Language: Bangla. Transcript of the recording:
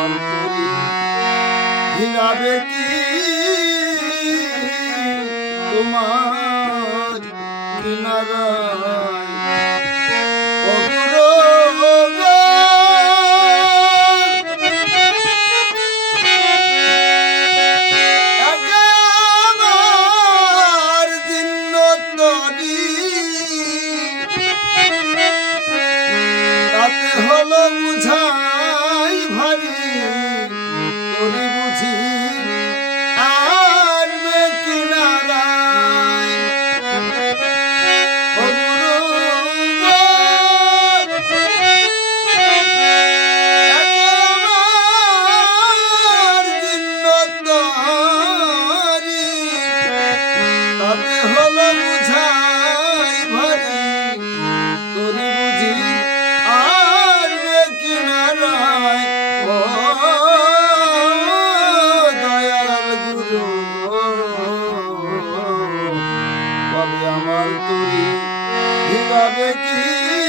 অন্তরে ভিড়াবে কি তোমার কিনারায় হলো বুঝাই ভারী তোরে বুঝি আর কিনারায় তাতে হলো বুঝাই ভারী তোরে বুঝি কবে আমার তুই ভিড়াবে কি